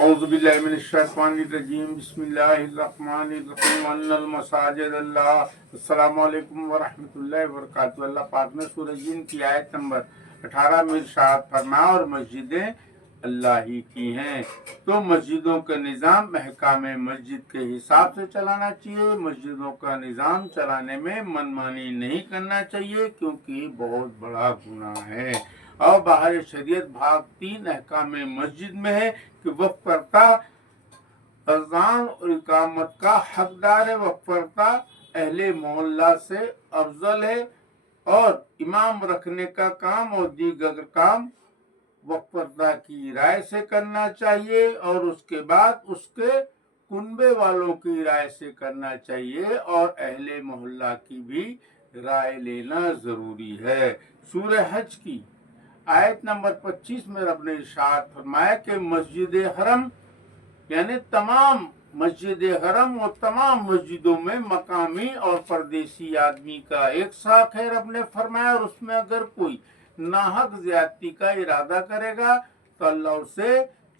اعوذ باللہ من الشیطان الرجیم بسم اللہ الرحمن الرحیم ان المساجد اللہ. السلام علیکم ورحمۃ اللہ وبرکاتہ. اللہ پاک نے سورہ جن کی آیت نمبر 18 میں ارشاد فرمایا اور مسجدیں اللہ ہی کی ہیں. تو مسجدوں کا نظام احکام مسجد کے حساب سے چلانا چاہیے. مسجدوں کا نظام چلانے میں منمانی نہیں کرنا چاہیے کیونکہ بہت بڑا گناہ ہے. اور باہر شریعت بھاگ 3 احکام مسجد میں ہے کہ وقت پرتا اذان اور اقامت کا حقدار ہے. وقت پرتا اہل محلہ سے افضل ہے اور امام رکھنے کا کام اور دیگر کام وقت پرتا کی رائے سے کرنا چاہیے اور اس کے بعد اس کے کنبے والوں کی رائے سے کرنا چاہیے اور اہل محلہ کی بھی رائے لینا ضروری ہے. سورہ حج کی آیت نمبر 25 میں رب نے ارشاد فرمایا کہ مسجد حرم یعنی تمام مسجد حرم اور تمام مسجدوں میں مقامی اور پردیسی آدمی کا ایک ساتھ ہے. رب نے فرمایا اور اس میں اگر کوئی ناحق زیادتی کا ارادہ کرے گا تو اللہ اسے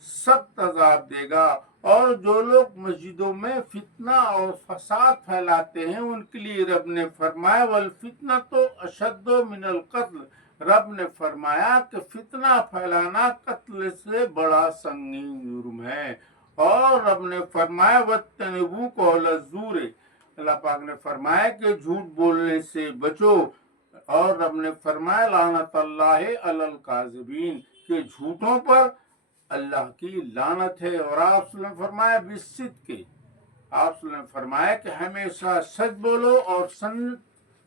سخت عذاب دے گا. اور جو لوگ مسجدوں میں فتنہ اور فساد پھیلاتے ہیں ان کے لیے رب نے فرمایا والفتنۃ اشد من القتل. رب نے فرمایا کہ فتنہ پھیلانا قتل سے بڑا سنگین جرم ہے. اور رب نے فرمایا وَاتَّنِبُوا قَوْلَ الزُّورِ. اللہ پاک نے فرمایا کہ جھوٹ بولنے سے بچو. اور رب نے فرمایا لعنت اللہ علی الکاذبین کہ جھوٹوں پر اللہ کی لعنت ہے. اور آپ نے فرمایا بالصدق آپ نے فرمایا کہ ہمیشہ سچ بولو اور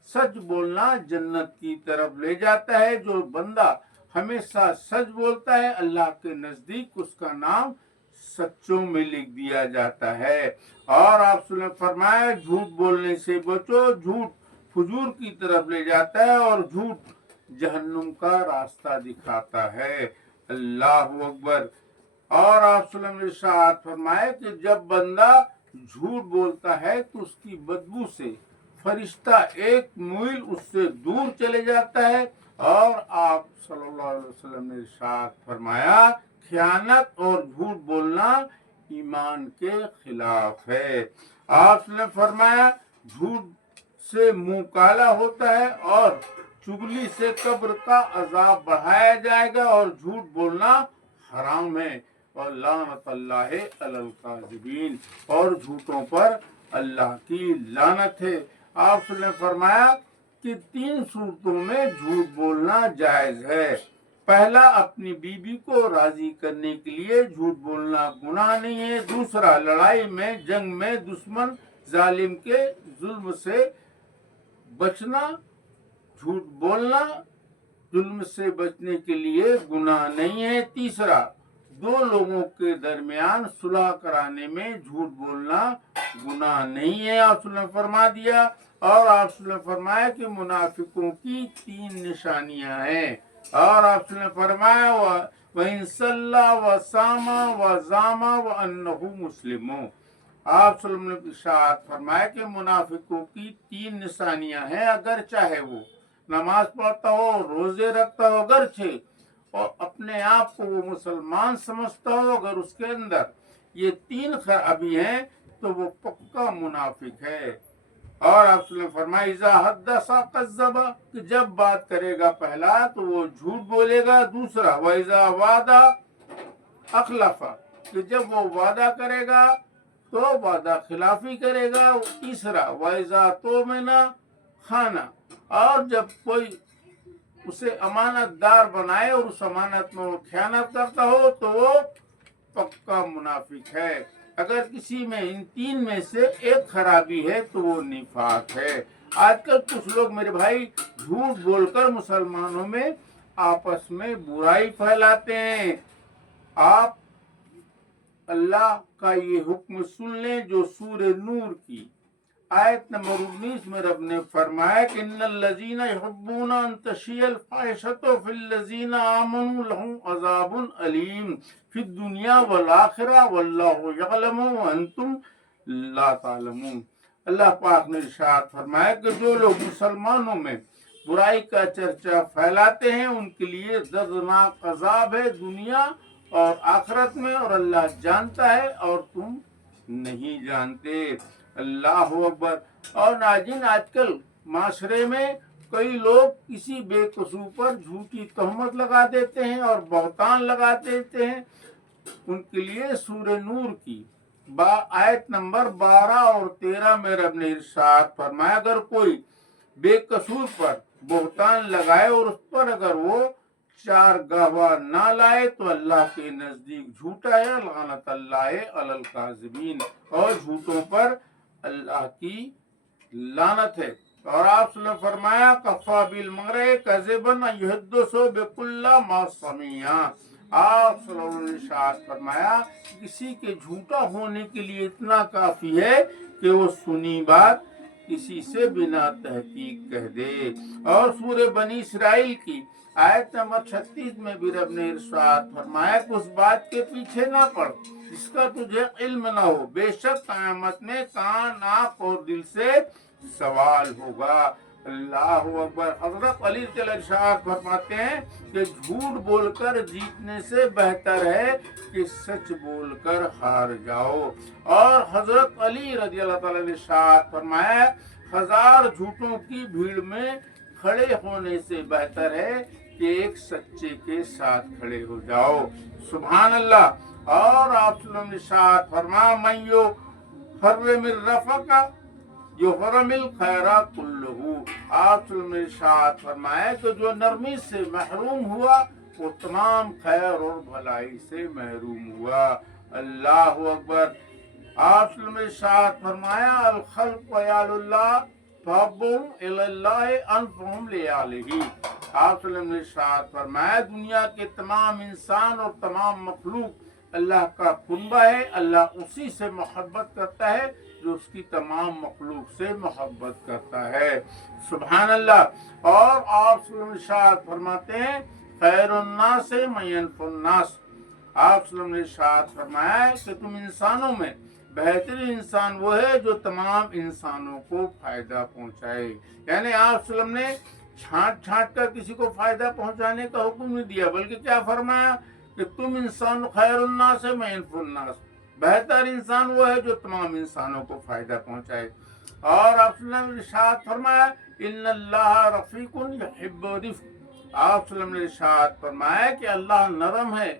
سچ بولنا جنت کی طرف لے جاتا ہے. جو بندہ ہمیشہ سچ بولتا ہے اللہ کے نزدیک اس کا نام سچوں میں لکھ دیا جاتا ہے. اور آپ نے فرمایا جھوٹ بولنے سے بچو. جھوٹ فجور کی طرف لے جاتا ہے اور جھوٹ جہنم کا راستہ دکھاتا ہے. اللہ اکبر. اور آپ نے ارشاد فرمایا کہ جب بندہ جھوٹ بولتا ہے تو اس کی بدبو سے فرشتہ 1 میل اس سے دور چلے جاتا ہے. اور آپ صلی اللہ علیہ وسلم نے ارشاد فرمایا خیانت اور جھوٹ بولنا ایمان کے خلاف ہے. آپ نے فرمایا جھوٹ سے منہ کالا ہوتا ہے اور چگلی سے قبر کا عذاب بڑھایا جائے گا اور جھوٹ بولنا حرام ہے. اور لعنت اللہ علی الکاذبین اور جھوٹوں پر اللہ کی لعنت ہے. آپ نے فرمایا کہ 3 صورتوں میں جھوٹ بولنا جائز ہے. پہلا اپنی بیوی کو راضی کرنے کے لیے جھوٹ بولنا گناہ نہیں ہے. دوسرا لڑائی میں جنگ میں دشمن ظالم کے ظلم سے بچنا. جھوٹ بولنا ظلم سے بچنے کے لیے گناہ نہیں ہے. تیسرا 2 لوگوں کے درمیان صلح کرانے میں جھوٹ بولنا گناہ نہیں ہے. آپ نے فرما دیا. اور آپ نے فرمایا کہ منافقوں کی 3 نشانیاں ہیں. اور آپ نے فرمایا وَإِن صَلَّى وَصَامَ وَزَامَ وَأَنَّهُ مُسْلِمٌ. آپ نے ارشاد فرمایا کہ منافقوں کی 3 نشانیاں ہیں. اگر چاہے وہ نماز پڑھتا ہو روزے رکھتا ہو اگرچہ اور اپنے آپ کو وہ مسلمان سمجھتا ہو اگر اس کے اندر یہ 3 خرابی ہیں تو وہ پکا منافق ہے. اور آپ نے فرمایا اذا حدث کذب کہ جب بات کرے گا پہلا تو وہ جھوٹ بولے گا. دوسرا واذا وعد اخلف کہ جب وہ وعدہ کرے گا تو وعدہ خلافی کرے گا. تیسرا واذا اؤتمن خان اور جب کوئی اسے امانت دار بنائے اور اس امانت میں وہ خیانت کرتا ہو تو وہ پکا منافق ہے. اگر کسی میں ان 3 میں سے ایک خرابی ہے تو وہ نفاق ہے. آج کل کچھ لوگ میرے بھائی جھوٹ بول کر مسلمانوں میں آپس میں برائی پھیلاتے ہیں. آپ اللہ کا یہ حکم سن لیں جو سورہ نور کی آیت نمبر 19 میں رب نے فرمایا کہ ان الذین یحبون ان تشیع الفاحشۃ فی الذین آمنوا لهم عذاب علیم فی الدنیا والآخرہ واللہ یعلم وانتم لا تعلمون. اللہ پاک نے ارشاد فرمایا کہ جو لوگ مسلمانوں میں برائی کا چرچا پھیلاتے ہیں ان کے لیے دردناک عذاب ہے دنیا اور آخرت میں، اور اللہ جانتا ہے اور تم نہیں جانتے۔ اللہ اکبر۔ اور ناظرین، آج کل معاشرے میں کئی لوگ کسی بے قصور پر جھوٹی تہمت لگا دیتے ہیں اور بہتان لگا دیتے ہیں۔ ان کے لیے سورہ نور کی آیت نمبر 12 اور 13 میں رب نے ارشاد فرمایا، اگر کوئی بے قصور پر بہتان لگائے اور اس پر اگر وہ 4 گواہ نہ لائے تو اللہ کے نزدیک جھوٹا ہے، لعنت اللہ علی الکاذبین، اور جھوٹوں پر اللہ کی لعنت ہے۔ اور آپ صلی اللہ علیہ وسلم فرمایا، کفا بالمرء کذبا ان یحدث بکل ما سمع۔ آپ صلی اللہ علیہ وسلم نے ارشاد فرمایا، کسی کے جھوٹا ہونے کے لیے اتنا کافی ہے کہ وہ سنی بات کسی سے بنا تحقیق کہہ دے۔ اور سورہ بنی اسرائیل کی آیت نمبر 36 میں بھی رب نے ارشاد فرمایا کہ اس بات کے پیچھے نہ پڑ جس کا تجھے علم نہ ہو، بے شک قیامت میں کان، آنکھ اور دل سے سوال ہوگا۔ اللہ اکبر۔ حضرت علی رضی اللہ عنہ ارشاد فرماتے ہیں کہ جھوٹ بول کر جیتنے سے بہتر ہے کہ سچ بول کر ہار جاؤ۔ اور حضرت علی رضی اللہ تعالیٰ نے ارشاد فرمایا، 1000 جھوٹوں کی بھیڑ میں کھڑے ہونے سے بہتر ہے کہ ایک سچے کے ساتھ کھڑے ہو جاؤ۔ سبحان اللہ۔ اور آپ صلی اللہ علیہ وسلم نے ارشاد فرمایا، من یحرم الرفق یحرم الخیر کلہ۔ آپ صلی اللہ علیہ وسلم نے ارشاد فرمایا کہ جو نرمی سے محروم ہوا وہ تمام خیر اور بھلائی سے محروم ہوا۔ اللہ اکبر۔ آپ صلی اللہ علیہ وسلم نے ارشاد فرمایا، الخلق عیال اللہ فحبهم الی اللہ انفعهم لعیالہ۔ آپ صلی اللہ علیہ وسلم نے ارشاد فرمایا، دنیا کے تمام انسان اور تمام مخلوق اللہ کا کنبہ ہے، اللہ اسی سے محبت کرتا ہے جو اس کی تمام مخلوق سے محبت کرتا ہے۔ سبحان اللہ۔ اور آپ صلی اللہ علیہ وسلم ارشاد فرماتے ہیں، خیر الناس من ینفع الناس۔ آپ صلی اللہ علیہ وسلم نے ارشاد فرمایا ہے کہ تم انسانوں میں بہترین انسان وہ ہے جو تمام انسانوں کو فائدہ پہنچائے۔ یعنی آپ صلی اللہ علیہ وسلم نے چھانٹ کر کسی کو فائدہ پہنچانے کا حکم نہیں دیا، بلکہ کیا فرمایا کہ تم انسان خیر الناس من ینفع الناس، بہتر انسان وہ ہے جو تمام انسانوں کو فائدہ پہنچائے۔ اور آپ صلی اللہ علیہ وسلم نے ارشاد فرمایا، ان اللہ رفیق یحب الرفق۔ آپ صلی اللہ علیہ وسلم نے ارشاد فرمایا کہ اللہ نرم ہے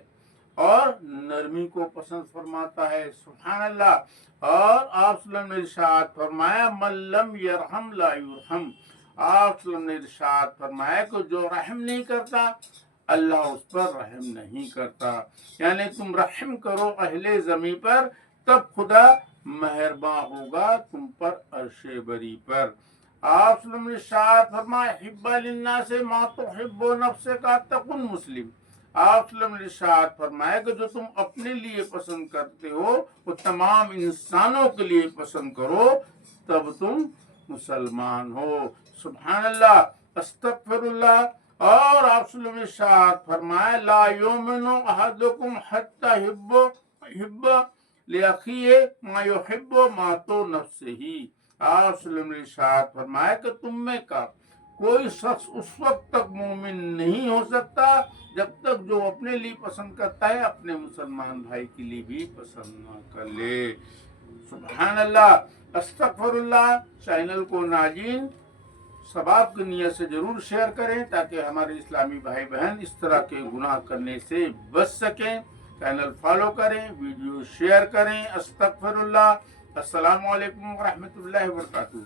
اور نرمی کو پسند فرماتا ہے۔ سبحان اللہ۔ اور آپ صلی اللہ علیہ وسلم نے ارشاد فرمایا، من لم یرحم لا یرحم۔ آپ صلی اللہ علیہ وسلم نے ارشاد فرمایا کہ جو رحم نہیں کرتا اللہ اس پر رحم نہیں کرتا۔ یعنی تم رحم کرو اہل زمین پر، تب خدا مہرباں ہوگا تم پر عرش بری پر۔ آپ صلی اللہ علیہ وسلم نے ارشاد فرمایا، حب للناس ما تحب نفسک تکن مسلم۔ آپ صلی اللہ علیہ وسلم نے ارشاد فرمایا کہ جو تم اپنے لیے پسند کرتے ہو وہ تمام انسانوں کے لیے پسند کرو، تب تم مسلمان ہو۔ سبحان اللہ۔ استغفر اللہ۔ اور آپ صلی اللہ علیہ وسلم نے ارشاد فرمایا، لا یؤمن احدکم حتی یحب لاخیہ ما یحب ما تو نفسہ۔ آپ صلی اللہ علیہ وسلم نے ارشاد فرمایا کہ تم میں کا کوئی شخص اس وقت تک مومن نہیں ہو سکتا جب تک جو اپنے لیے پسند کرتا ہے اپنے مسلمان بھائی کے لیے بھی پسند نہ کر لے۔ سبحان اللہ۔ استغفر اللہ۔ چینل کو ناظرین ثواب کی نیت سے ضرور شیئر کریں تاکہ ہمارے اسلامی بھائی بہن اس طرح کے گناہ کرنے سے بچ سکیں۔ چینل فالو کریں، ویڈیو شیئر کریں۔ استغفر اللہ۔ السلام علیکم ورحمۃ اللہ وبرکاتہ۔